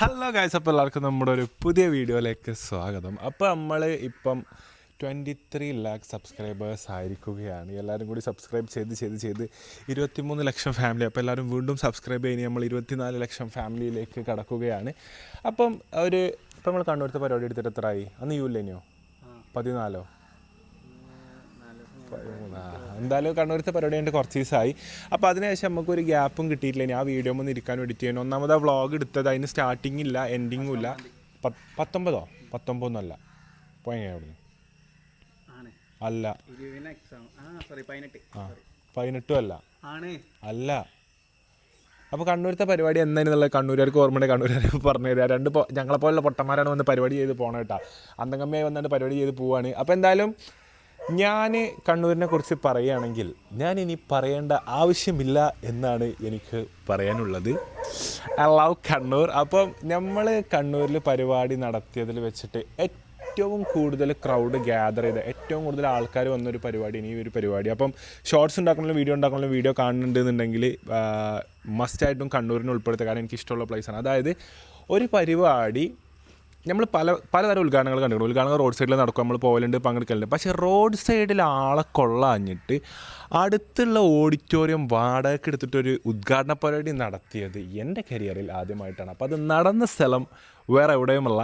Hello guys, അപ്പോൾ എല്ലാവർക്കും നമ്മുടെ ഒരു പുതിയ വീഡിയോയിലേക്ക് സ്വാഗതം. അപ്പോൾ നമ്മൾ ഇപ്പം 23 lakh സബ്സ്ക്രൈബേഴ്സ് ആയിരിക്കുകയാണ്. എല്ലാവരും കൂടി സബ്സ്ക്രൈബ് ചെയ്ത് 23 ലക്ഷം ഫാമിലി. അപ്പോൾ എല്ലാവരും വീണ്ടും സബ്സ്ക്രൈബ് ചെയ്യുന്ന നമ്മൾ 24 ലക്ഷം ഫാമിലിയിലേക്ക് കടക്കുകയാണ്. അപ്പം ഇപ്പം നമ്മൾ കണ്ണൂരത്തെ പരിപാടി എടുത്തിട്ട് എത്രയായി? അന്ന് യൂല്ലേനോ 14 എന്തായാലും കണ്ണൂരത്തെ പരിപാടി ആയിട്ട് കുറച്ച് ദിവസമായി. അപ്പോൾ അതിനുശേഷം നമുക്കൊരു ഗ്യാപ്പും കിട്ടിയിട്ടില്ല. ഇനി ആ വീഡിയോ ഒന്ന് ഇരിക്കാൻ എഡിറ്റ് ചെയ്യണം. ഒന്നാമത് ആ വ്ളോഗ് എടുത്തത് അതിന് സ്റ്റാർട്ടിങ് ഇല്ല, എൻഡിങ്ങും ഇല്ല. 19 പോയ അവിടെ അല്ല 18 അല്ല. അപ്പോൾ കണ്ണൂരത്തെ പരിപാടി എന്താണെന്നുള്ളത് കണ്ണൂരുകാർക്ക് ഓർമ്മയുണ്ട്. കണ്ണൂരുകാർ പറഞ്ഞു തരാം. ഞങ്ങളെപ്പോലുള്ള പൊട്ടന്മാരാണ് വന്ന് പരിപാടി ചെയ്ത് പോകണം കേട്ടോ. അന്തംഗമ്മയായി വന്നിട്ട് പരിപാടി ചെയ്ത് പോവാണ്. അപ്പോൾ എന്തായാലും ഞാൻ കണ്ണൂരിനെ കുറിച്ച് പറയുകയാണെങ്കിൽ ഞാൻ ഇനി പറയേണ്ട ആവശ്യമില്ല എന്നാണ് എനിക്ക് പറയാനുള്ളത്. I love Kannur. അപ്പം നമ്മൾ കണ്ണൂരിൽ പരിപാടി നടത്തിയതിൽ വെച്ചിട്ട് ഏറ്റവും കൂടുതൽ ക്രൗഡ് ഗ്യാദർ ചെയ്ത, ഏറ്റവും കൂടുതൽ ആൾക്കാർ വന്നൊരു പരിപാടി ഈ ഒരു പരിപാടി. അപ്പം ഷോർട്സ് ഉണ്ടാക്കണമെങ്കിലും വീഡിയോ കാണുന്നുണ്ടെന്നുണ്ടെങ്കിൽ മസ്റ്റായിട്ടും കണ്ണൂരിനെ ഉൾപ്പെടുത്തുക. കാരണം എനിക്കിഷ്ടമുള്ള പ്ലേസാണ്. അതായത് ഒരു പരിപാടി നമ്മൾ പലതരം ഉദ്ഘാടനങ്ങൾ കണ്ടിട്ടുണ്ട്. ഉദ്ഘാടനങ്ങൾ റോഡ് സൈഡിൽ നടക്കും, നമ്മൾ പോകലുണ്ട്, പങ്കെടുക്കലുണ്ട്. പക്ഷേ റോഡ് സൈഡിൽ ആളെ കൊള്ളാഞ്ഞിട്ട് അടുത്തുള്ള ഓഡിറ്റോറിയം വാടകയ്ക്ക് എടുത്തിട്ടൊരു ഉദ്ഘാടന പരിപാടി നടത്തിയത് എൻ്റെ കരിയറിൽ ആദ്യമായിട്ടാണ്. അപ്പോൾ അത് നടന്ന സ്ഥലം വേറെ എവിടെയുമുള്ള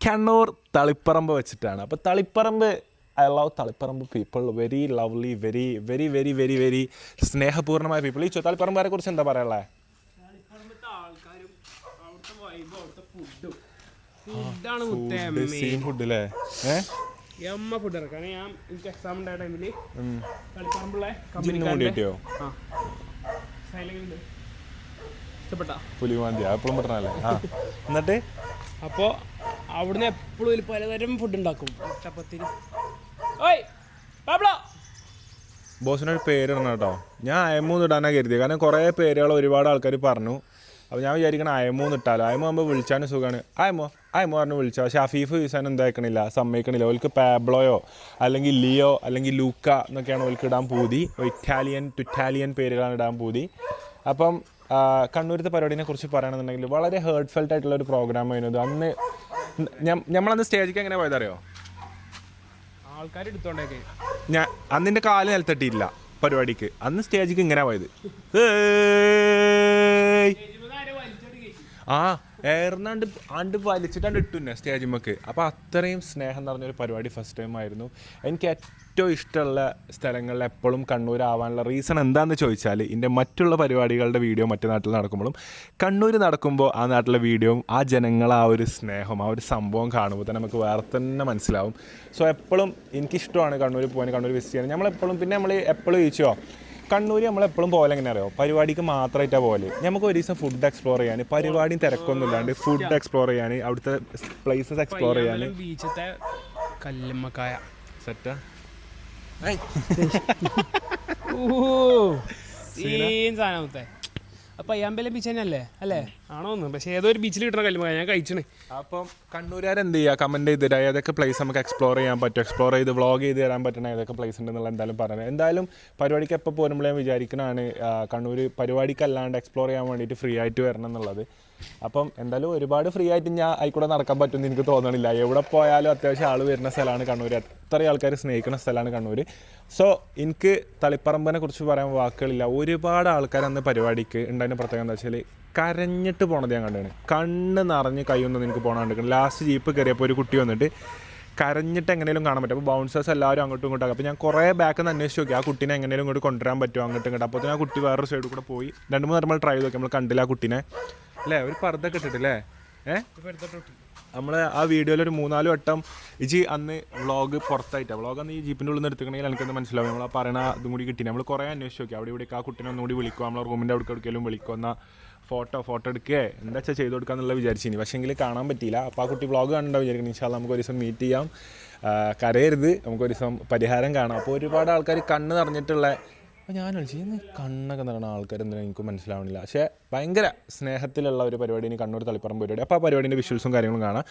കണ്ണൂർ തളിപ്പറമ്പ് വെച്ചിട്ടാണ്. അപ്പോൾ Taliparamba, I love Taliparamba people. Very lovely, very very very very very സ്നേഹപൂർണ്ണമായ പീപ്പിൾ. ഈ തളിപ്പറമ്പുകാരെ കുറിച്ച് എന്താ പറയാനുള്ളത്? ഫുഡ് അല്ലേ? ഫുഡ് ഇറക്കാൻ ഞാൻ എനിക്ക് എക്സാം ഉണ്ടായ ടൈമില് പുലിമാന്തി എപ്പോഴും പെട്ടല്ലേ? എന്നിട്ട് അപ്പോൾ അവിടുന്ന് എപ്പോഴും പലതരം ഫുഡ് ഉണ്ടാക്കും. ചപ്പത്തിന് ബോസിനൊരു പേരിടണം കേട്ടോ. ഞാൻ അയമൂന്ന് ഇടാനാണ് കരുതിയത്. കാരണം കുറേ പേരുകൾ ഒരുപാട് ആൾക്കാർ പറഞ്ഞു. അപ്പോൾ ഞാൻ വിചാരിക്കണം അയമൂന്ന് ഇട്ടാലോ. അയമൂകുമ്പോൾ വിളിച്ചാനും സുഖമാണ്. അയമോ പറഞ്ഞ് വിളിച്ചാൽ. പക്ഷേ അഫീഫ് യൂസാൻ എന്താക്കണില്ല, സമ്മതിക്കണില്ല. ഓൾക്ക് പാബ്ലോയോ അല്ലെങ്കിൽ ലിയോ അല്ലെങ്കിൽ ലൂക്ക എന്നൊക്കെയാണ് ഓൾക്ക് ഇടാൻ പൂതി. ഇറ്റാലിയൻ പേരുകളാണ് ഇടാൻ പൂതി. അപ്പം കണ്ണൂരത്തെ പരിപാടിനെ കുറിച്ച് പറയുകയാണെന്നുണ്ടെങ്കിൽ വളരെ ഹേർട്ട് ഫെൽറ്റ് ആയിട്ടുള്ള ഒരു പ്രോഗ്രാം ആയിരുന്നു അന്ന്. നമ്മളന്ന് സ്റ്റേജിലേക്ക് എങ്ങനെ പോയതറിയോ? ആൾക്കാർ എടുത്തോണ്ടേക്കെ ഞാൻ അന്നിൻ്റെ കാല് നിലത്തട്ടിയില്ല പരിപാടിക്ക്. അന്ന് സ്റ്റേജിക്ക് ഇങ്ങനെ പോയത്. ഏർന്നാണ്ട് വലിച്ചിട്ടാണ്ട് ഇട്ടുന്നെ സ്റ്റേജിമ്മക്ക്. അപ്പോൾ അത്രയും സ്നേഹം നിറഞ്ഞൊരു പരിപാടി ഫസ്റ്റ് ടൈം ആയിരുന്നു. എനിക്ക് ഏറ്റവും ഇഷ്ടമുള്ള സ്ഥലങ്ങളിൽ എപ്പോഴും കണ്ണൂരാവാനുള്ള റീസൺ എന്താണെന്ന് ചോദിച്ചാൽ, എൻ്റെ മറ്റുള്ള പരിപാടികളുടെ വീഡിയോ മറ്റു നാട്ടിൽ നടക്കുമ്പോഴും കണ്ണൂർ നടക്കുമ്പോൾ ആ നാട്ടിലെ വീഡിയോയും ആ ജനങ്ങൾ ആ ഒരു സ്നേഹം, ആ ഒരു സംഭവം കാണുമ്പോൾ തന്നെ നമുക്ക് വേറെ തന്നെ മനസ്സിലാവും. സോ എപ്പോഴും എനിക്കിഷ്ടമാണ് കണ്ണൂർ പോകാൻ, കണ്ണൂർ വിസിറ്റ് ചെയ്യാൻ. നമ്മൾ എപ്പോഴും ചോദിച്ചോ കണ്ണൂർ നമ്മളെപ്പോഴും പോലെ എങ്ങനെ അറിയോ? പരിപാടിക്ക് മാത്രമായിട്ടാണ് പോലെ. നമുക്ക് ഒരു ദിവസം ഫുഡ് എക്സ്പ്ലോർ ചെയ്യാൻ, പരിപാടിയും തിരക്കൊന്നും ഇല്ലാണ്ട് ഫുഡ് എക്സ്പ്ലോർ ചെയ്യാൻ, അവിടുത്തെ പ്ലേസസ് എക്സ്പ്ലോർ ചെയ്യാൻ. ബീച്ചത്തെ കല്ലുമ്മക്കായ സെറ്റാ. സാധനത്തെ അപ്പം അയ്യാമ്പലം ബീച്ച് തന്നെയല്ലേ അല്ലേ? ആണോന്ന്. പക്ഷേ ഏതോ ഒരു ബീച്ചിൽ കിട്ടുന്ന കല്ലുമ്മക്കായ ഞാൻ കഴിച്ചണേ. അപ്പം കണ്ണൂരുകാരെന്ത് ചെയ്യുക, കമൻറ്റ് ചെയ്ത് തരാം ഏതൊക്കെ പ്ലേസ് നമുക്ക് എക്സ്പ്ലോർ ചെയ്യാൻ പറ്റും, എക്സ്പ്ലോർ ചെയ്ത് വ്ളോഗ് ചെയ്ത് തരാൻ പറ്റണ ഏതൊക്കെ പ്ലേസ് ഉണ്ടെന്നുള്ള എന്തായാലും പറയുന്നത്. എന്തായാലും പരിപാടിക്ക് എപ്പോൾ പോരുമ്പോൾ ഞാൻ വിചാരിക്കണതാണ് കണ്ണൂർ പരിപാടിക്കല്ലാണ്ട് എക്സ്പ്ലോർ ചെയ്യാൻ വേണ്ടിയിട്ട് ഫ്രീ ആയിട്ട് വരണം എന്നുള്ളത്. അപ്പം എന്തായാലും ഒരുപാട് ഫ്രീ ആയിട്ട് ഞാൻ ആയിക്കൂടെ നടക്കാൻ പറ്റുമെന്ന് എനിക്ക് തോന്നണില്ല. എവിടെ പോയാലും അത്യാവശ്യം ആൾ വരുന്ന സ്ഥലമാണ് കണ്ണൂർ. അത്രയും ആൾക്കാർ സ്നേഹിക്കുന്ന സ്ഥലമാണ് കണ്ണൂർ. സോ എനിക്ക് തളിപ്പറമ്പിനെ കുറിച്ച് പറയാൻ വാക്കുകളില്ല. ഒരുപാട് ആൾക്കാർ അന്ന് പരിപാടിക്ക് ഉണ്ടായിരുന്ന പ്രത്യേകം എന്താ വെച്ചാൽ കരഞ്ഞിട്ട് പോണത് ഞാൻ കണ്ടാണ്. കണ്ണ് നിറഞ്ഞ് കൈയൊന്നും എനിക്ക് പോകണം കണ്ടിട്ടുണ്ട്. ലാസ്റ്റ് ജീപ്പ് കയറിയപ്പോൾ ഒരു കുട്ടി വന്നിട്ട് കരഞ്ഞിട്ട് എങ്ങനെയും കാണാൻ പറ്റും. അപ്പോൾ ബൗൺസേഴ്സ് എല്ലാവരും അങ്ങോട്ടും ഇങ്ങോട്ടും. അപ്പോൾ ഞാൻ കുറേ ബാക്കിൽ നിന്ന് അന്വേഷിച്ച് നോക്കി ആ കുട്ടീനെ എങ്ങനെയും ഇങ്ങോട്ട് കൊണ്ടുവരാൻ പറ്റുമോ അങ്ങോട്ടും ഇങ്ങോട്ട്. അപ്പോൾ ആ കുട്ടി വേറൊരു സൈഡിൽ കൂടെ പോയി 2-3 നമ്മൾ ട്രൈ ചെയ്ത് നോക്കി. നമ്മൾ കണ്ടില്ല ആ കുട്ടീനെ. അല്ലേ, ഒരു പർദ്ദ ഇട്ടിട്ടില്ലേ? നമ്മൾ ആ വീഡിയോയിൽ ഒരു 3-4 വട്ടം അന്ന് വ്ളോഗ് പുറത്തായിട്ടാണ്. വ്ളോഗ് അന്ന് ഈ ജീപ്പിൻ്റെ ഉള്ളിൽ നിന്ന് എടുത്തിട്ടുണ്ടെങ്കിൽ എനിക്കെന്ത് മനസ്സിലാവും. നമ്മൾ ആ പറയണ ഇതും കൂടി കിട്ടി. നമ്മൾ കുറേ അന്വേഷിച്ച് നോക്കി. അവിടെ ഇവിടേക്ക് ആ കുട്ടീനെ ഒന്നുകൂടി വിളിക്കുക, നമ്മളെ റൂമിൻ്റെ അവിടെ എടുക്കലും വിളിക്കുക, എന്നാൽ ഫോട്ടോ എടുക്കുക എന്താ വെച്ചാൽ ചെയ്ത് കൊടുക്കുക എന്നുള്ള വിചാരിച്ചിനി. പക്ഷേ എങ്കിൽ കാണാൻ പറ്റിയില്ല. അപ്പോൾ ആ കുട്ടി വ്ളോഗ് കാണുന്നുണ്ടാവും വിചാരിക്കുന്നു. ഇൻഷാ അല്ലാഹ് നമുക്ക് ഒരു ദിവസം മീറ്റ് ചെയ്യാം. കരയരുത്, നമുക്കൊരു ദിവസം പരിഹാരം കാണാം. അപ്പോൾ ഒരുപാട് ആൾക്കാർ കണ്ണ് നിറഞ്ഞിട്ടുള്ള, അപ്പോൾ ഞാൻ വിളിച്ചു കണ്ണൊക്കെ നിറഞ്ഞ ആൾക്കാർ എന്തിനാണ് എനിക്ക് മനസ്സിലാവണില്ല. പക്ഷേ ഭയങ്കര സ്നേഹത്തിലുള്ള ഒരു പരിപാടി ഇനി കണ്ണൂർ തളിപ്പറമ്പ് പരിപാടി. അപ്പോൾ ആ പരിപാടിൻ്റെ വിഷ്വൽസും കാര്യങ്ങളും കാണാം.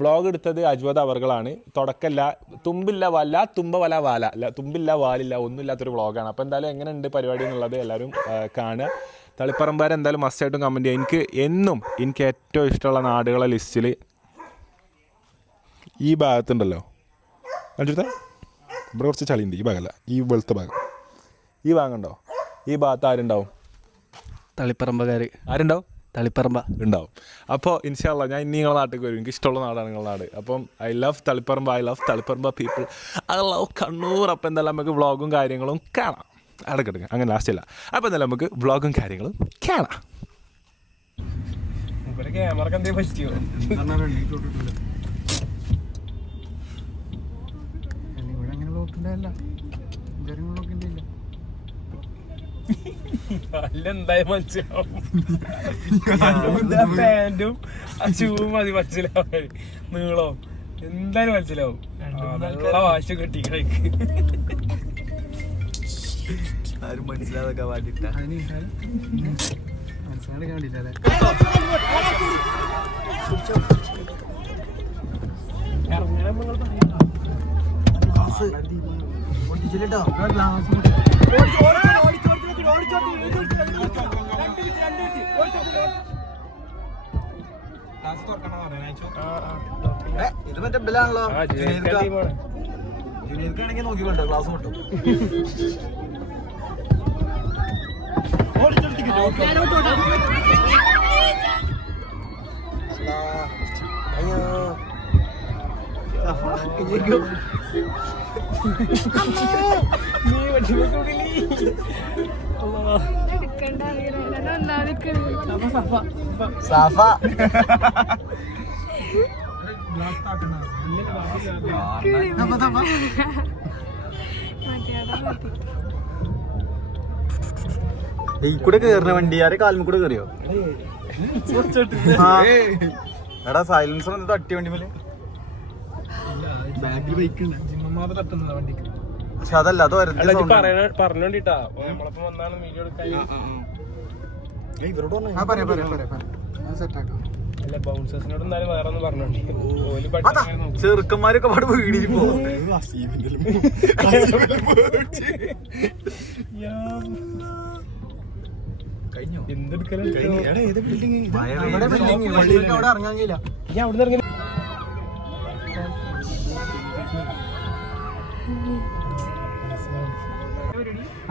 വ്ളോഗ് എടുത്തത് അജ്വദ് അവർകളാണ്. തുടക്കമില്ല, തുമ്പില്ല വല, തുമ്പ വല വാല, തുമ്പില്ല വാലില്ല, ഒന്നുമില്ലാത്തൊരു വ്ളോഗാണ്. അപ്പോൾ എന്തായാലും എങ്ങനെയുണ്ട് പരിപാടി എന്നുള്ളത് എല്ലാവരും കാണുക. തളിപ്പറമ്പുകാർ എന്തായാലും മസ്റ്റായിട്ടും കമൻറ്റ് ചെയ്യുക. എനിക്ക് ഏറ്റവും ഇഷ്ടമുള്ള നാടുകളെ ലിസ്റ്റിൽ ഈ ഭാഗത്തുണ്ടല്ലോ, കണ്ടിട്ട് ഇവിടെ കുറച്ച് ചളിയുണ്ട്. ഈ ഭാഗമല്ല, ഈ വെളുത്ത ഭാഗം, ഈ ഭാഗം ഉണ്ടോ? ഈ ഭാഗത്ത് ആരുണ്ടാവും? തളിപ്പറമ്പുകാർ. ആരുണ്ടാവും? തളിപ്പറമ്പ ഉണ്ടാവും. അപ്പോൾ ഇൻഷാ അല്ലാ ഞാൻ ഇനി നിങ്ങളുടെ നാട്ടിലേക്ക് വരും. എനിക്ക് ഇഷ്ടമുള്ള നാടാണ് നിങ്ങളുടെ നാട്. അപ്പം I love Taliparamba people, I love Kannur. അപ്പോൾ എന്തായാലും നമുക്ക് വ്ളോഗും കാര്യങ്ങളും കാണാം. അടക്കെടുക്കുക അങ്ങനെ ലാസ്റ്റ് ഇല്ല. അപ്പോൾ എന്തായാലും നമുക്ക് വ്ളോഗും കാര്യങ്ങളും കാണാം. ക്യാമറക്ക് എന്തേ പറ്റിയോ? എന്തായാലും മനസ്സിലാവും. പാൻറ്റും ആ ഷൂവും മതി മനസ്സിലാവും. നീളവും എന്തായാലും മനസ്സിലാവും. നല്ല വാശി കെട്ടി കഴിക്ക്. ആരും മനസ്സിലാതൊക്കെ പാടിട്ട മനസ്സിലാക്കാൻ വേണ്ടിട്ടല്ലേ. ഇത് മറ്റേ ബില്ലാണല്ലോ. ജുനീർക്കാണെങ്കിൽ നോക്കിക്കോട്ടെ, ക്ലാസ് കിട്ടും. സാഫ ഈ കൂടെ കേറുന്ന വണ്ടി ആരെ കാലിൽ കൂടെ കേറിയോ? എടാ സൈലൻസർ ഒന്ന് തട്ടി വണ്ടി മേലെ. ബാക്കിൽ ബൈക്ക് ഉണ്ട്, ജിമ്മമാതെ തട്ടുന്നതാ വണ്ടിക്ക്. പക്ഷെ അതല്ല, അത് പറഞ്ഞോണ്ടിട്ടാ നമ്മളൊപ്പം വന്നാണ് വീഡിയോ എടുക്കാൻ. ഇവരോട് സെറ്റാക്കാം. അല്ല ബൗൺസേഴ്സിനോട് എന്നാലും വേറെ ഒന്ന് പറഞ്ഞോണ്ടി. ചെറുക്കന്മാരൊക്കെ പാട് വീടിൽ പോകും.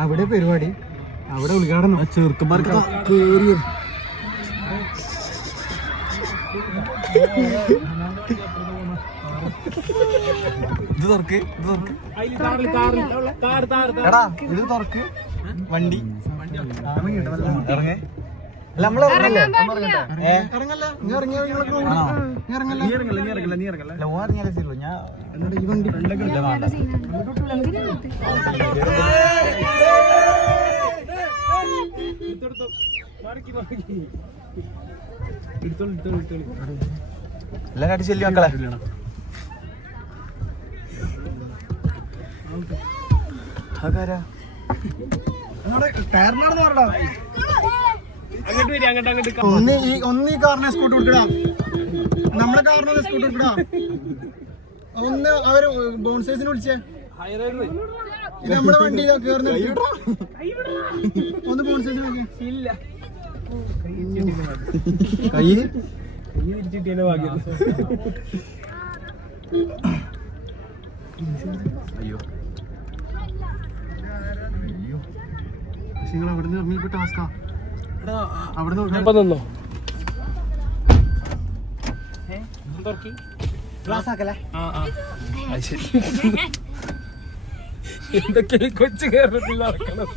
അവിടെ പരിപാടി, അവിടെ ഉദ്ഘാടനം. ചെറുക്കന്മാർക്ക് കേറി ഇത് തുറക്ക്, എടാ ഇത് തുറക്ക് വണ്ടി. ഇറങ്ങേ. അല്ല നമ്മള് ഇറങ്ങല്ലേ? ഞാൻ ഈ വണ്ടി എല്ലാരും അടി ചെല്ലി മക്കളെ. ഒന്ന് ഈ കാറിനെ സ്കൂട്ട് കൊടുക്കടാ, നമ്മളെ കാറിനെ സ്കൂട്ട് കൊടുക്കടാ. ഒന്ന് അവര് ബോൺസേഴ്സിനെ വിളിച്ചേ. ഇത് നമ്മുടെ വണ്ടി കേറുന്ന ഒന്ന് ബോൺസേഴ്സിനെ വിളിച്ചേ. കൈ അയ്യോ നിങ്ങൾ അവിടെ നിന്ന് ഇറങ്ങിയപ്പോ ടാസ്കാ. അവിടെ നിന്നോ ക്ലാസ് ആക്കല്ലേ? എന്തൊക്കെ കൊച്ചു കേരളത്തിൽ നടക്കണം.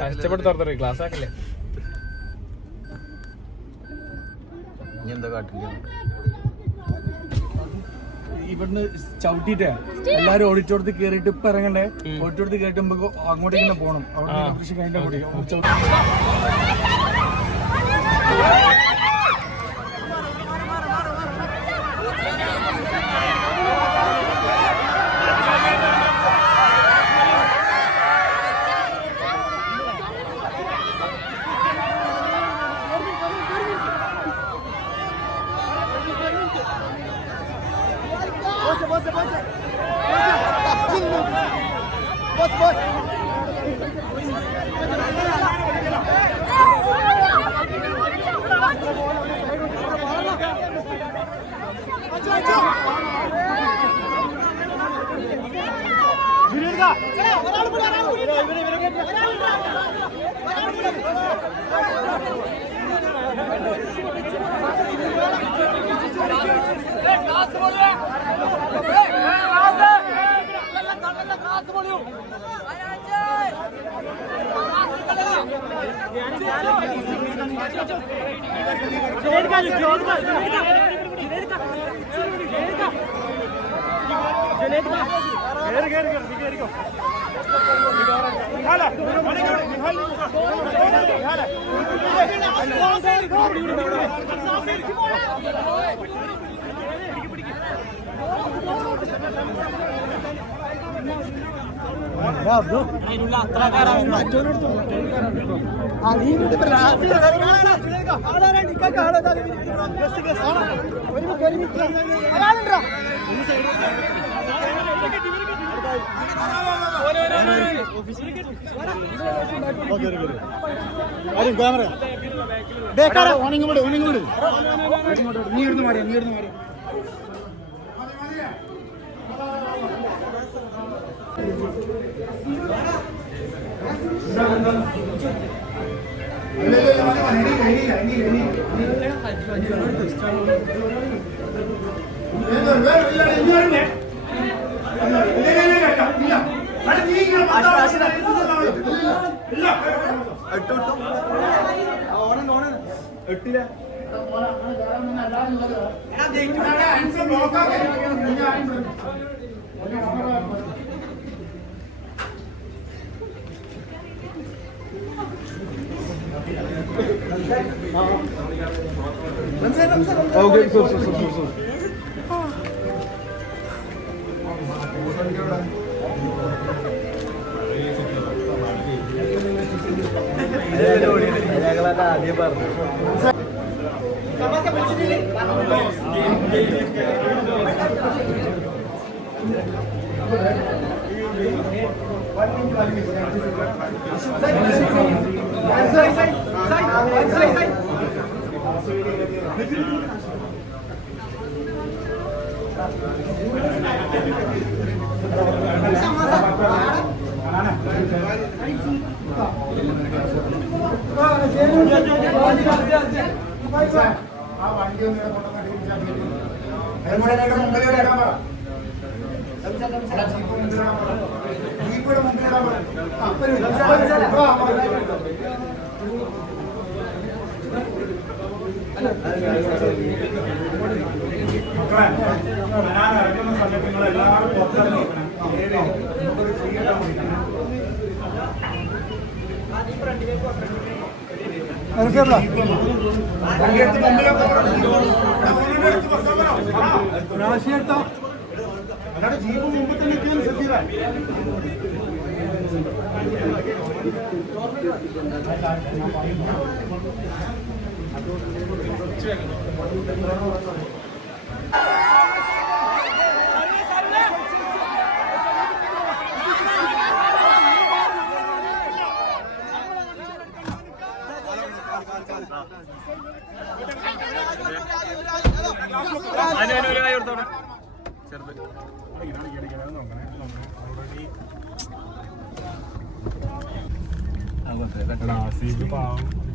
കഷ്ടപ്പെട്ട് തുറന്നേ ക്ലാസ് ആക്കല്ലേ. ഇനി എന്താ കാട്ടില്ല? ഇവിടുന്ന് ചവിട്ടിട്ടേ എല്ലാരും ഓഡിറ്റോറിയത്തിൽ കേറിയിട്ട് ഇപ്പൊ ഇറങ്ങണ്ടേ. ഓഡിറ്റോറിയത്തിൽ കേട്ടുമ്പോ അങ്ങോട്ടേക്ക് പോണം. അവിടെ കൃഷി കഴിഞ്ഞ കൂടി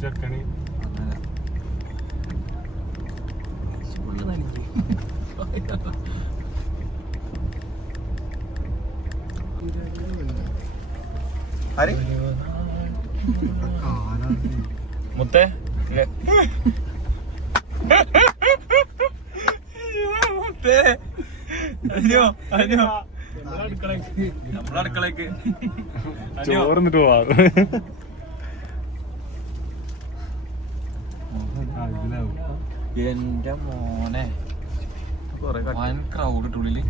ചെക്കന് മുത്തേ മുത്തേ അയ്യോ അയ്യോ നമ്മളടുക്കളേക്ക് ചോർന്നിട്ട് പോവാ. എന്റെ മോനെ വൻ ക്രൗഡ് ഇട്ടുള്ളില്.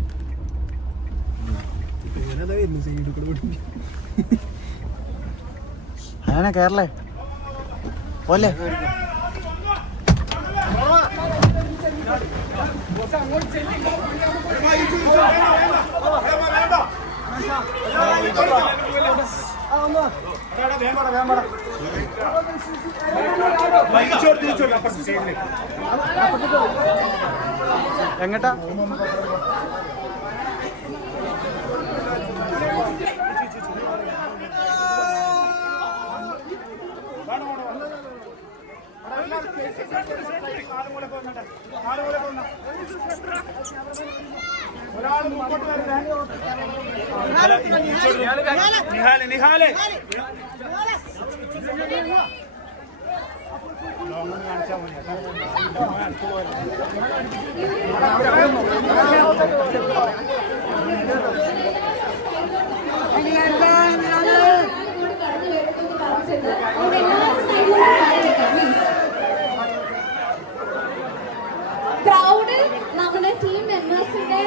അങ്ങനെ കേരളേ പോലെ എങ്ങട്ടാ നിഹാലെ ക്രൗഡ് നമ്മുടെ ടീം മെമ്പേഴ്സിന്റെ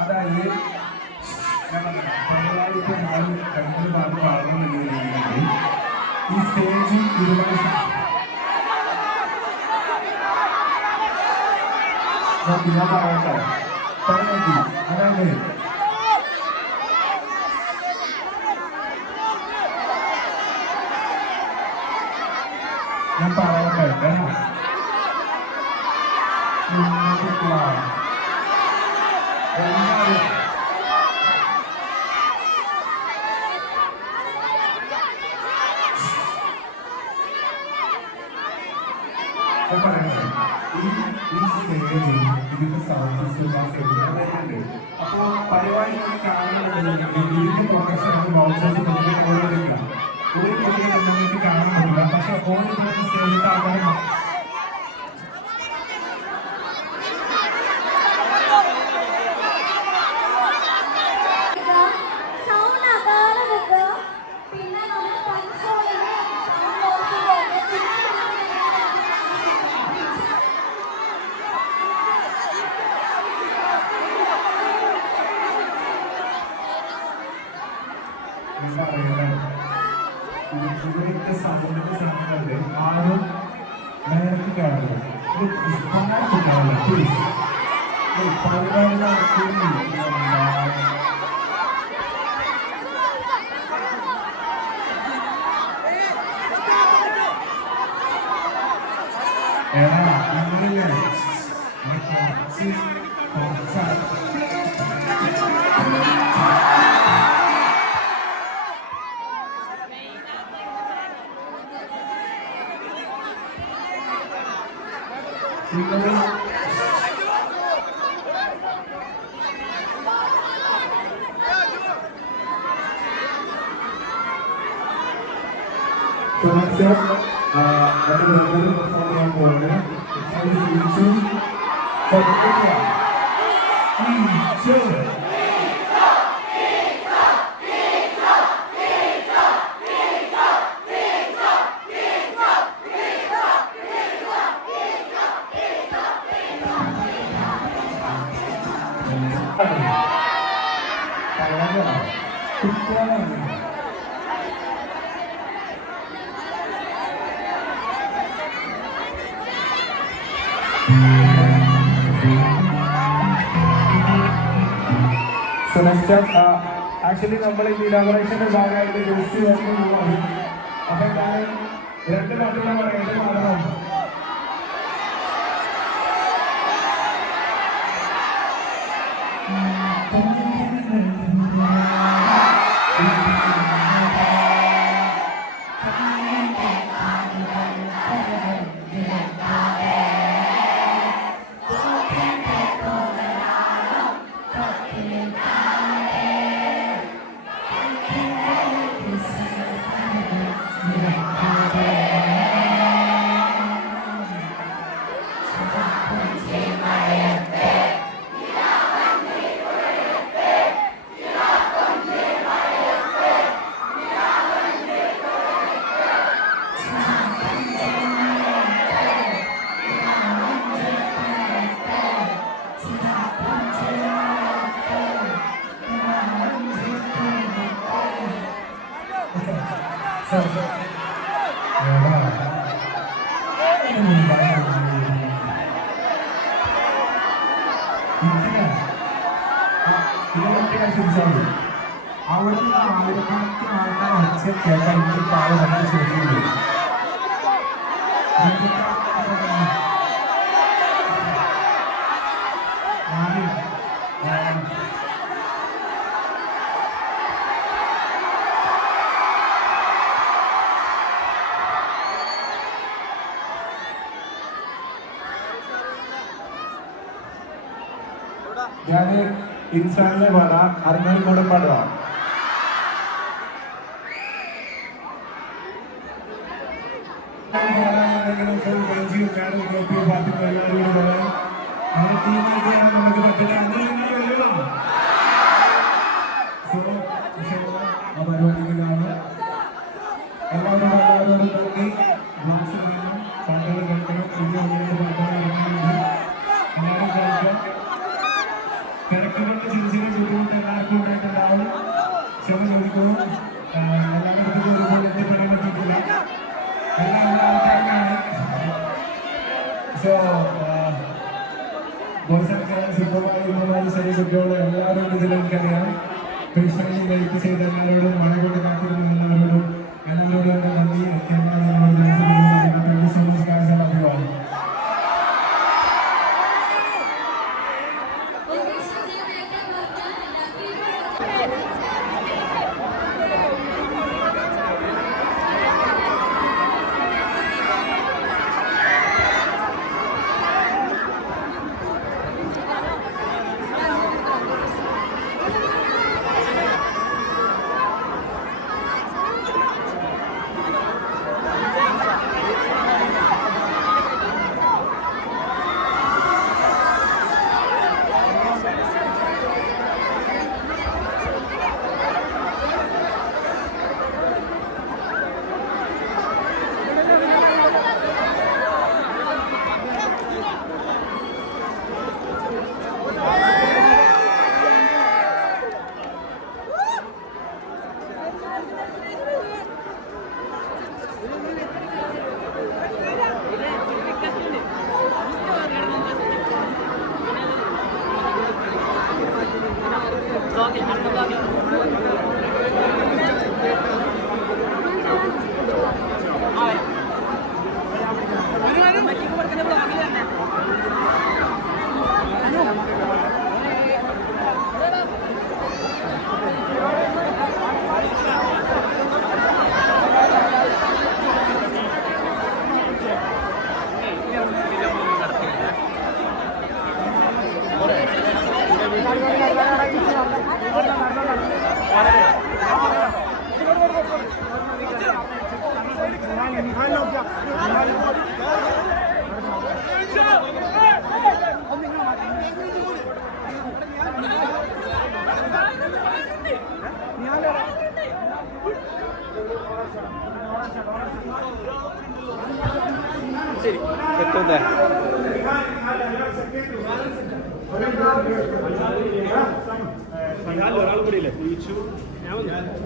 അതായത് പരിപാടിക്ക് നാല് രണ്ട് ഭാഗം പാടുന്നുണ്ടെങ്കിൽ ഈ സ്റ്റേജിൽ ഒരുപാട് ഞാൻ പറയട്ടെ അതായത് ഞാൻ പറയട്ടെ അപ്പോ പരിപാടി കാണുന്നുണ്ടെങ്കിൽ പ്രൊഫഷണൽ ബോക്സേഴ്സ് ഒരു പുതിയ മുന്നോട്ട് കാണാൻ പറ്റില്ല പക്ഷെ ഓരോ സ്റ്റേജിൽ ആൾക്കാരെ സൗണ്ട് അതാണ് വെക്കുക. പിന്നെ നമ്മൾ കൺസോളിന് ഇവിടുത്തെ സൗണ്ടിന്റെ സമയത്ത് ആരും നേരത്തെ കാണുന്നത് പരിപാടി ആക്ച്വലി നമ്മൾ ഈ ഇനാഗുറേഷന്റെ ഭാഗമായിട്ട് ജസ്റ്റ് വരുന്നതാണ്. അപ്പൊ ഞാൻ രണ്ട് പാട്ടുകൾ പറയേണ്ടത് പാടണം. അവിടുന്ന് ആയിരക്കണക്കിന് ആൾക്കാർ ഒച്ച കേൾക്കാൻ എനിക്ക് പാവം നമ്മൾ ചോദിക്കുന്നു. ഞാൻ ഇൻസാനിലെ പാടാം, അറിഞ്ഞാൽ കൂടെ പാടാം. നമുക്ക് പറ്റില്ല. ആ പരിപാടികളാണ് എല്ലാവരും എല്ലാവരോടും നോക്കി ഗ്ലാസിൽ നിന്നും പാട്ടുകൾ കേൾക്കണം. ഇന്ന് പാട്ടുകൾ ഇറങ്ങുന്നുണ്ട്. എല്ലാവരും കേൾക്കാം. തിരക്കുകളുടെ ചെറിയ ചെറിയ ബുദ്ധിമുട്ട് എല്ലാവർക്കും ഉണ്ടായിട്ടുണ്ടാവും. ക്ഷമ ചോദിക്കുന്നു. എല്ലാവർക്കും ഒരുപോലെ എത്തിപ്പെടാൻ പറ്റിയിട്ടില്ല. എല്ലാം എല്ലാ ആൾക്കാർക്കാണ്. സോ സുഖമായി ശരി കുട്ടിയോട് എല്ലാവരും ഇതിൽ എനിക്കറിയാം. പേഴ്സണലി വെയിറ്റ് ചെയ്ത എല്ലാവരോടും മഴ കൊണ്ട് കാത്തിരുന്ന എല്ലാവരോടും എല്ലാവരോടും എൻ്റെ നന്ദി. Thank you so much guys. I love you all.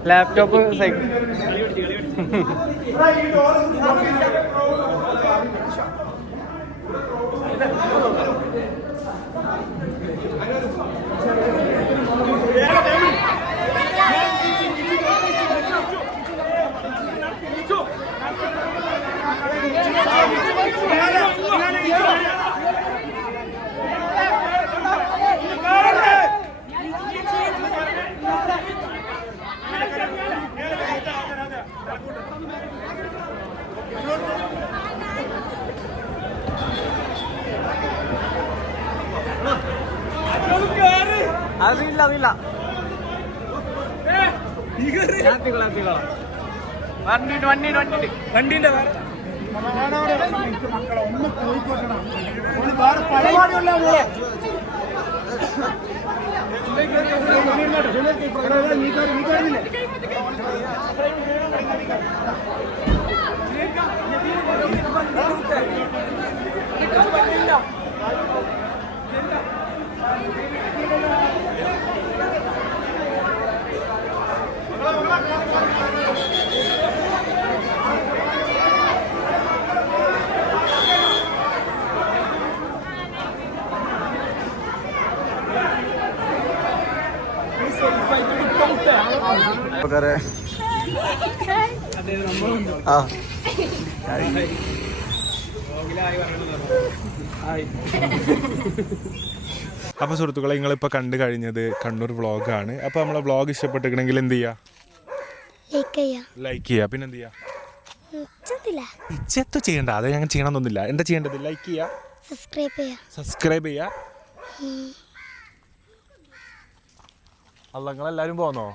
Laptop അതില്ല അതില്ല വണ്ടിന്റെ മക്കളെ ഒന്ന് പോയിക്കോട്ടണം. വേറെ പരിപാടിയുള്ള ആ അപ്പോൾ സുഹൃത്തുക്കളെ, നിങ്ങളിപ്പോൾ കണ്ടു കഴിഞ്ഞത് കണ്ണൂർ വ്ളോഗാണ്. അപ്പോൾ നമ്മളെ വ്ളോഗ് ഇഷ്ടപ്പെട്ടിട്ടുണ്ടെങ്കിൽ എന്ത് ചെയ്യുക? ലൈക്ക് ചെയ്യുക. പിന്നെ എന്ത് ചെയ്യുക? ഇച്ചെത്തു ചെയ്യണ്ട, അത് ഞങ്ങൾ ചെയ്യണമെന്നൊന്നുമില്ല. എന്താ ചെയ്യേണ്ടത്? ലൈക്ക് ചെയ്യുക, സബ്സ്ക്രൈബ് ചെയ്യുക. അല്ല, നിങ്ങളെല്ലാവരും പോന്നോ?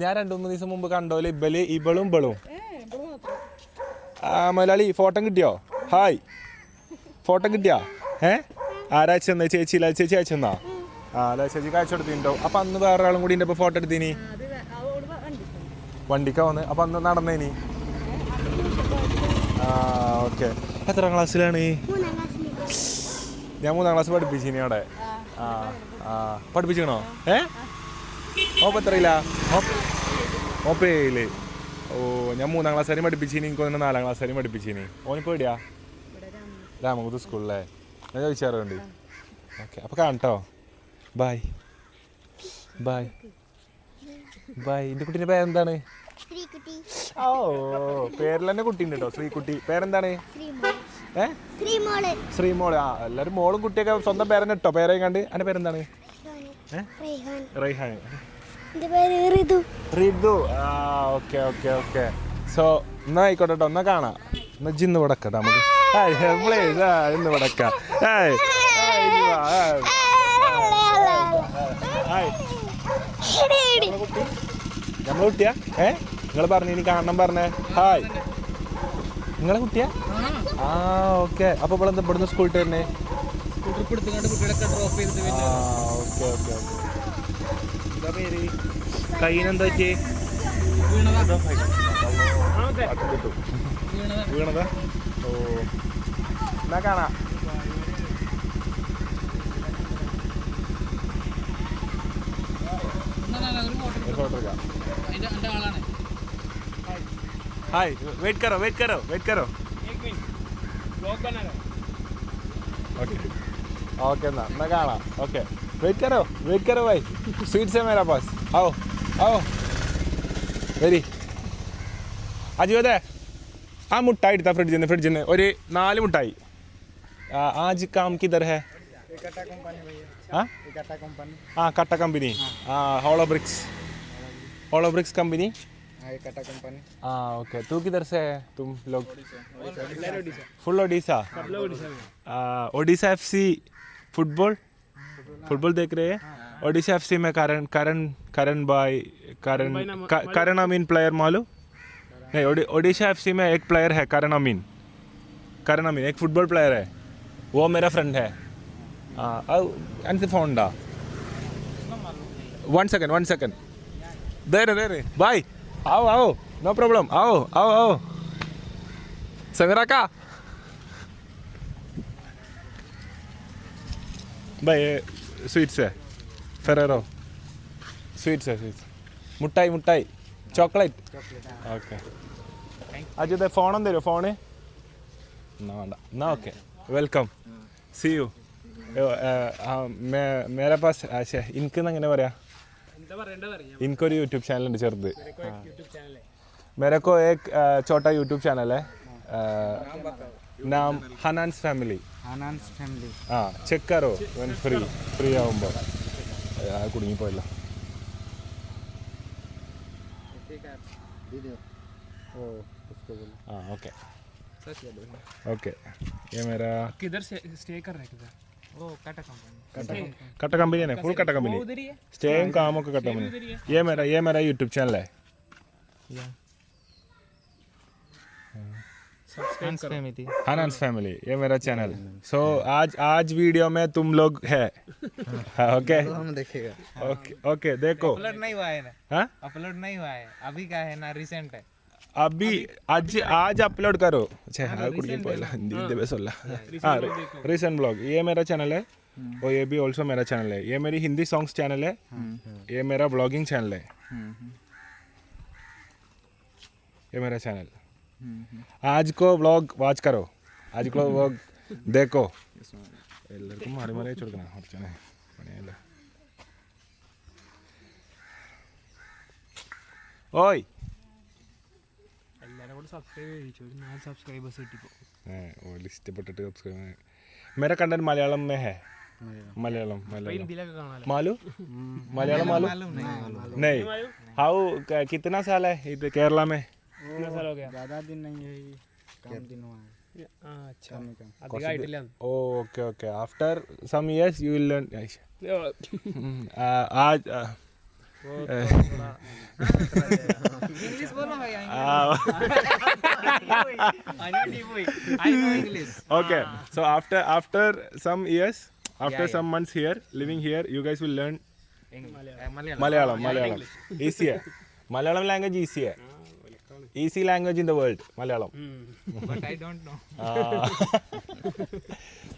ഞാൻ 2-3 ദിവസം മുമ്പ് കണ്ടോലെ ഇബളും മലയാളി ഫോട്ടോ കിട്ടിയോ? ഹായ്, ഫോട്ടോ കിട്ടിയാ? ആരാ അയച്ചെന്ന്? ചേച്ചി അയച്ചെന്നാ? അല്ല, ചേച്ചിക്ക് അയച്ചു കൊടുത്തിട്ടുണ്ടോ? അപ്പം അന്ന് വേറെ ആളും കൂടി ഇപ്പോൾ ഫോട്ടോ എടുത്തീനി, വണ്ടിക്കാ വന്ന്. അപ്പം അന്ന് നടന്നേനി. ഓക്കെ. എത്ര ക്ലാസ്സിലാണ്? ഞാൻ 3ാം ക്ലാസ് പഠിപ്പിച്ചിനി അവിടെ. പഠിപ്പിച്ചിക്കണോ? ഓപ്പ് എത്രയില്ല? ഓപ്പേയില്. ഓ, ഞാൻ 3ാം ക്ലാസ് വരെയും പഠിപ്പിച്ചിനി. എനിക്ക് തന്നെ 4ാം ക്ലാസ് വരെയും പഠിപ്പിച്ചിനി. ഓനിപ്പോൾ എവിടെയാ? രാമകുത്ത് സ്കൂളിലെ. ഞാൻ ചോദിച്ചാറുണ്ട്. ഓക്കെ, അപ്പോൾ കാണട്ടോ. ബായ്. എൻ്റെ കുട്ടീൻ്റെ പേരെന്താണ്? ഓ, പേരിൽ തന്നെ കുട്ടീൻ്റെ കേട്ടോ, ശ്രീകുട്ടി. പേരെന്താണ്? ശ്രീമോള്. എല്ലാവരും മോളും കുട്ടിയൊക്കെ സ്വന്തം പേരെന്നെ ഇട്ടോ, പേരെയും കണ്ട്. എൻ്റെ പേരെന്താണ്? റൈഹാൻ. റിതു. ഓക്കെ. സോ എന്നാ ആയിക്കോട്ടെ കേട്ടോ, എന്നാ കാണാം. എന്നാ ജിന്ന് വിടക്കട്ടെ നമുക്ക്. ഇന്ന് വിടക്കാം. നമ്മളെ കുട്ടിയാ? നിങ്ങൾ പറഞ്ഞു ഇനി കാണണം പറഞ്ഞേ. ഹായ്, നിങ്ങളെ കുട്ടിയാ? ഓക്കെ. അപ്പോൾ ഇവിടെ ഇവിടുന്ന് സ്കൂളിൽ തന്നെ? ഓക്കെ. എന്താ പേര്? കയ്യിനെന്താ പറ്റി? വീണതാ? ഓ, എന്നാ കാണാം. हाय, वेट करो. ओके ना गाना. ओके, वेट करो भाई. स्वीट्स है मेरा पास. आओ वेरी അജീവതേ, ആ മുട്ടായി എടുത്താ ഫ്രിഡ്ജിൽ നിന്ന് ഒരു 4 മുട്ടായി. आज काम किधर है? कट्टा कंपनी. होलोब्रिक्स कंपनी. ओके. तू किधर से है? तुम लोग full Odisha. Odisha FC football देख रहे हैं? ओडिशा FC में करण अमीन प्लेयर मालूम नहीं? ओडिशा FC में एक प्लेयर है करण अमीन एक फुटबॉल प्लेयर है. वो मेरा फ्रेंड है. फोन डा. 1 सेकंड. दे बाय. आओ. No problem. आओ. समीरा का भाई स्वीट्स है. फेरेरो स्वीट्स है. മുട്ടായി ചോക്ലേറ്റ്. ഓക്കെ. അജിത് ഫോണൊന്നും തരുമോ? ഫോണ് എന്നാ വേണ്ട. എന്നാ ഓക്കെ. വെൽക്കം. See you. മേരെ പാസ് എനിക്കെന്ന് എങ്ങനെ പറയാ? इनको यूट्यूब चैनल है ചെറുത്. मेरे को एक छोटा यूट्यूब चैनल है. नाम हनान्स फैमिली. ചെക്ക് करो when ഫ്രീ ആവുമ്പോൾ. കുടുങ്ങിപ്പോയല്ലോ. ओके. ये मेरा किधर से स्टे कर रहे हैं? कट्टा कंपनी है, फुल कट्टा कंपनी. स्टेइंग कामों का कट्टा कंपनी. ये मेरा यूट्यूब चैनल है. हनान्स फैमिली. ये मेरा चैनल. सो आज वीडियो में तुम लोग है. ओके. ओके देखो. अपलोड नहीं हुआ है ना? हाँ, अपलोड नहीं हुआ है अभी का है ना, रिसेंट है. अभी आज अपलोड करो. Recent blog. ये मेरा चैनल है और ये भी ऑल्सो मेरा चैनल है. ये मेरी हिंदी सॉन्ग्स चैनल है. ये मेरा ब्लॉगिंग चैनल है. ये मेरा चैनल. आज को व्लॉग वॉच करो. आज को व्लॉग देखो. എല്ലാവർക്കും മാറി മാറി വെച്ച് കൊടുക്കണം. കുറച്ചാണ് പണിയല്ല. ഓയ് എല്ലാവരും കൂടെ സബ്സ്ക്രൈബ് ചെയ്യിച്ചു ഒരു 4 സബ്സ്ക്രൈബേഴ്സ് കിട്ടിപ്പോ ഓല് ഇഷ്ടപ്പെട്ടിട്ട് സബ്സ്ക്രൈബ് मेरा कंटेंट मलयालम में है मलयालम ഹിന്ദിയിലൊക്കെ കാണാലോ मालू मलयालम मालूम नहीं हाउ कितना साल है इधर केरला में कितना साल हो गया ज़्यादा दिन नहीं है कम दिन हुआ है अच्छा അധികമായിട്ടില്ല okay okay after some years you will learn आज इंग्लिश बोलो भाई I know English. okay so after some years after some months here living here you guys will learn Malayalam easier Malayalam language easier easy language in the world Malayalam But I don't know.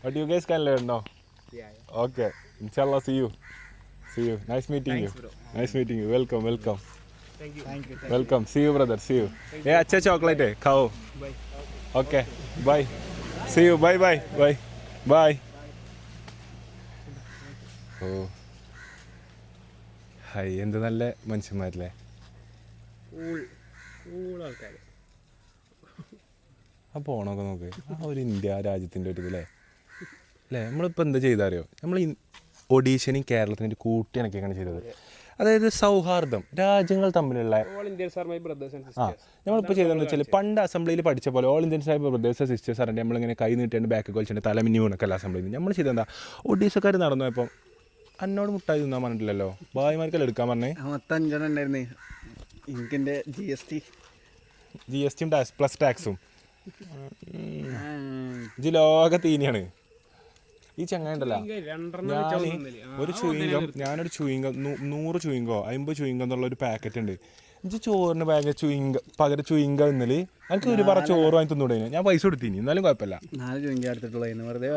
but you guys can learn now okay inshallah see you nice meeting you nice meeting you welcome Thank you. welcome see you brother see you hey acha chocolate hai khao Bye. okay bye see you bye oh hi എന്ത് നല്ല മനുഷ്യന്മാരല്ലേ ആൾക്കാർ ആ പോണൊക്കെ നോക്ക് ആ ഒരു India രാജ്യത്തിൻ്റെ ഒരു ഇതില്ലേ അല്ലേ നമ്മളിപ്പോൾ എന്താ ചെയ്തറിയോ നമ്മൾ ഈ ഒഡീഷനും കേരളത്തിൻ്റെ കൂട്ടി ഇണക്കിയാണ് ചെയ്തത് അതായത് സൗഹാർദ്ദം രാജ്യങ്ങൾ തമ്മിലുള്ള all Indians are my brothers and ആ സിസ്റ്റേഴ്സ് നമ്മളിപ്പോൾ ചെയ്തതെന്ന് വെച്ചാൽ പണ്ട് അസംബ്ലിയിൽ പഠിച്ച പോലെ ഓൾ ഇന്ത്യൻസ് ആയി ബ്രദേഴ്സ് സിസ്റ്റേഴ്സ് അറിയാണ്ട് നമ്മളിങ്ങനെ കൈ നീട്ടിയാണ് ബാക്ക് കൊലിച്ചിട്ട് തല മിന്നി വീണൊക്കെ അല്ല അസംബ്ലിയിൽ നമ്മൾ ചെയ്തെന്താ ഒഡീഷക്കാർ നടന്നു പോയപ്പം എന്നോട് മുട്ടായി തിന്നാൻ പറഞ്ഞിട്ടില്ലല്ലോ ഭായിമാർക്കെല്ലാം എടുക്കാൻ പറഞ്ഞേ മൊത്തം 5 ഉണ്ടായിരുന്നേ എനിക്കെൻ്റെ GST പ്ലസ് ടാക്സും ഇത് ലോക തീനിയാണ് ഈ ചങ്ങായി ഉണ്ടല്ലോ ഞാനൊരു ചൂയിങ്കം 100 ചൂയിങ്കോ 50 ചൂയിങ്കം എന്നുള്ള ഒരു പാക്കറ്റ് ഉണ്ട് ഇത് ചോറിന് പകരം ചൂയിങ്ക ഇന്നലെ എനിക്ക് ഒരു പറ ചോറ് വാങ്ങി തിന്നൂടെ ഞാൻ പൈസ കൊടുത്തിനി എന്നാലും കുഴപ്പമില്ല 4 ചുങ്കി എടുത്തിട്ടുള്ളൂ വെറുതെ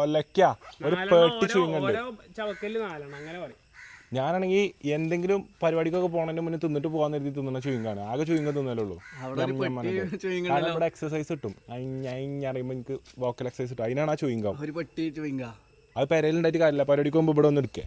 ഒലക്ക ഒരു പെട്ടി ചൂയിങ്കുണ്ട് ചവക്കല് 4 അങ്ങനെ പറയും ഞാനാണെങ്കിൽ എന്തെങ്കിലും പരിപാടിക്കൊക്കെ പോണതിന് മുന്നേ തിന്നിട്ട് പോകാൻ കരുതി തിന്നുന്ന ചുയിങ്കാണ് ആകെ ചുയിങ്ക തിന്നലുള്ളൂ കാരണം ഇവിടെ എക്സസൈസ് കിട്ടും അറിയുമ്പോൾ എനിക്ക് വോക്കൽ എക്സസൈസ് കിട്ടും അതിനാണ് ആ ചുയിങ്കം അത് പെരയിലുണ്ടായിട്ട് കാര്യമില്ല പരിപാടിക്ക് പോകുമ്പോൾ ഇവിടെ ഒന്ന് എടുക്കേ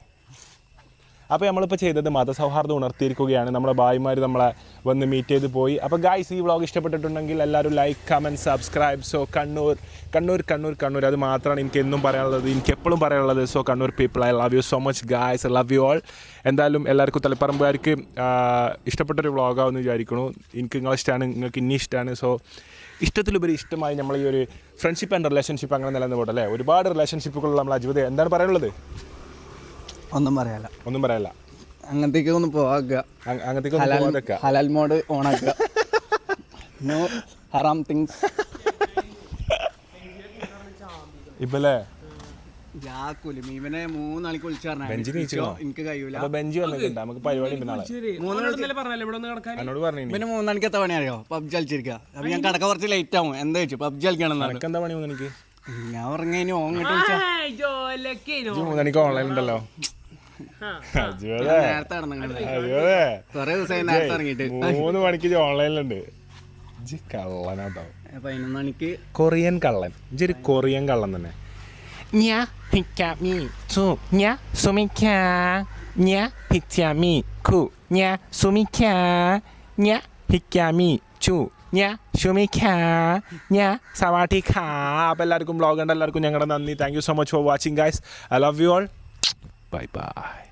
അപ്പോൾ നമ്മളിപ്പോൾ ചെയ്തത് മതസൗഹാർദ്ദം ഉണർത്തിയിരിക്കുകയാണ് നമ്മുടെ ഭായിമാർ നമ്മളെ വന്ന് മീറ്റ് ചെയ്ത് പോയി അപ്പോൾ ഗായ്സ് ഈ വ്ളോഗ് ഇഷ്ടപ്പെട്ടിട്ടുണ്ടെങ്കിൽ എല്ലാവരും like comment subscribe so Kannur അത് മാത്രമാണ് എനിക്ക് എന്നും പറയാനുള്ളത് എനിക്ക് എപ്പോഴും പറയാനുള്ളത് so Kannur people I love you so much guys I love you all എന്തായാലും എല്ലാവർക്കും തളിപ്പറമ്പുകാർക്ക് ഇഷ്ടപ്പെട്ടൊരു വ്ളോഗാവെന്ന് വിചാരിക്കണു എനിക്ക് നിങ്ങളെ ഇഷ്ടമാണ് നിങ്ങൾക്ക് ഇനി ഇഷ്ടമാണ് സോ ഇഷ്ടത്തിലുപരി ഇഷ്ടമായി നമ്മൾ ഈ ഒരു ഫ്രണ്ട്ഷിപ്പ് ആൻഡ് റിലേഷൻഷിപ്പ് അങ്ങനെ നിലനിന്ന് പോട്ടെ അല്ലേ ഒരുപാട് റിലേഷൻഷിപ്പുകൾ നമ്മൾ അജീവിത എന്താണ് പറയാനുള്ളത് ഒന്നും പറയാല്ല അങ്ങനത്തേക്ക് ഒന്ന് പോവാക്കുക ഹലാൽ മോഡ് ഓണാക്കുക നോ ഹറാം തിങ്സ് ഇപ്പല്ലേ ഇവനെ 3 നാளைക്ക് വിളിച്ചു എനിക്ക് കഴിയൂല ബെഞ്ചി വന്നിട്ടുണ്ട് നമുക്ക് പരിപാടി ഉണ്ട് നാളെ എന്നോട് പറഞ്ഞു പിന്നെ 3 മണിക്ക് എത്ര പണി അറിയോ പബ്ജി കളിച്ചിരിക്കുക അപ്പൊ ഞാൻ കടക്ക കുറച്ച് ലേറ്റ് ആവും എന്താ വെച്ചു പബ്ജി കളിക്കണം എന്താ പണി എനിക്ക് ഞാൻ ഉറങ്ങി ഓങ്ങിട്ട് വിളിച്ചാ 3 മണിക്ക് ഓൺലൈൻ ഉണ്ടല്ലോ നേരത്തെ കൊറേ ദിവസമായി നേരത്തെ ഇറങ്ങിട്ട് 3 മണിക്ക് ഓൺലൈനിലുണ്ട് കള്ളനാട്ടോ 11 മണിക്ക് കൊറിയൻ കള്ളൻ ഇതൊരു കൊറിയൻ കള്ളൻ തന്നെ സവാട്ടിക്കാ അപ്പോൾ എല്ലാവർക്കും ബ്ലോഗ് ഉണ്ട് എല്ലാവർക്കും ഞങ്ങളുടെ നന്ദി thank you so much for watching guys I love you all bye bye